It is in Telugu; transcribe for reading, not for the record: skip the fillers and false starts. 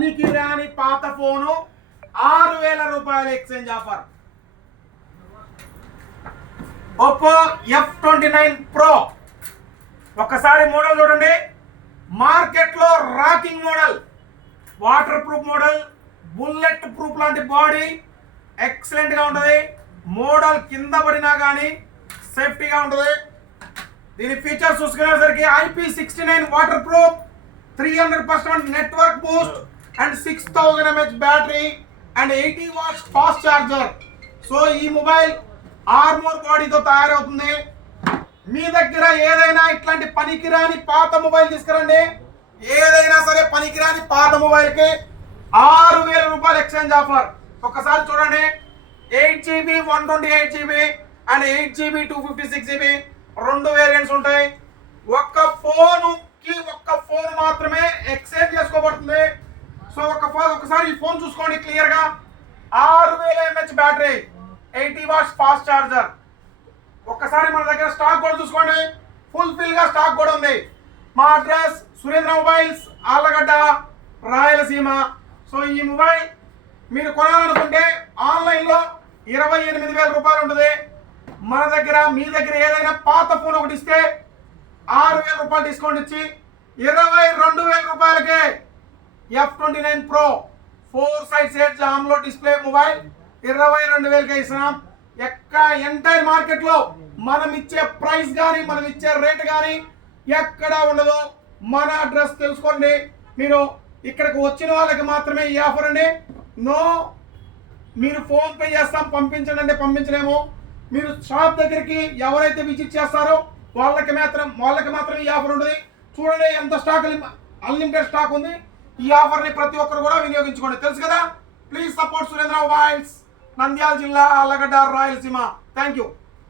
పనికి రాని పాత ఫోను 6,000 రూపాయల exchange offer. Oppo F29 Pro. ఒక్కసారి మోడల్ చూడండి. మార్కెట్లో rocking model, waterproof model, bulletproof లాంటి బాడీ, ఎక్సలెంట్ గా ఉంటుంది. మోడల్ కింద పడినా కానీ సేఫ్టీగా ఉంటుంది. దీని ఫీచర్స్ చూసుకునేసరికి IP69 waterproof, 300% network boost and 6000 mAh battery and 80 watts fast charger. So ఈ మొబైల్ ఆర్మోర్ బాడీతో తయారవుతుంది. మీ దగ్గర ఏదైనా ఇట్లాంటి పనికిరాని పాత మొబైల్ తీసుకురండి. ఏదైనా సరే పనికిరాని పాత మొబైల్కి 6,000 రూపాయలు ఎక్స్చేంజ్ ఆఫర్. ఒక్కసారి చూడండి. 8GB 128GB and 8GB 256GB 2 variants ఉంటాయి. ఒక్క ఫోన్ మాత్రమే ఎక్స్చేంజ్ చేసుకోబడుతుంది. సో ఒకసారి ఈ ఫోన్ చూసుకోండి క్లియర్గా. 6000 mAh battery, 80 watts fast charger. ఒక్కసారి మన దగ్గర స్టాక్ కూడా చూసుకోండి. ఫుల్ గా స్టాక్ కూడా ఉంది. మా address Surendra mobiles, Allagadda, Rayalaseema. So ఈ మొబైల్ మీరు కొనాలనుకుంటే ఆన్లైన్లో 28,000 రూపాయలు ఉంటుంది. మన దగ్గర మీ దగ్గర ఏదైనా పాత ఫోన్ ఒకటి ఇస్తే 6,000 రూపాయలు డిస్కౌంట్ ఇచ్చి 22,000 రూపాయలకే F29 Pro 4 sides 8 AMOLED display mobile 22,000కే ఇస్తున్నాం. ఎంటైర్ మార్కెట్లో మనం ఇచ్చే ప్రైస్ కానీ మనం ఇచ్చే రేట్ కానీ ఎక్కడ ఉండదు. మన అడ్రస్ తెలుసుకోండి. మీరు ఇక్కడికి వచ్చిన వాళ్ళకి మాత్రమే ఈ ఆఫర్ అండి. మీరు ఫోన్ పే చేస్తాం పంపించండి అంటే పంపించలేము. మీరు షాప్ దగ్గరికి ఎవరైతే విజిట్ చేస్తారో వాళ్ళకి మాత్రం ఈ ఆఫర్ ఉంటుంది. చూడండి ఎంత స్టాక్, అన్లిమిటెడ్ స్టాక్ ఉంది. ఈ ఆఫర్ని ప్రతి ఒక్కరు కూడా వినియోగించుకోండి. తెలుసు కదా. Please support Surendra mobiles, Nandyal జిల్లా, ఆళ్ళగడ్డ, రాయలసీమ. Thank you.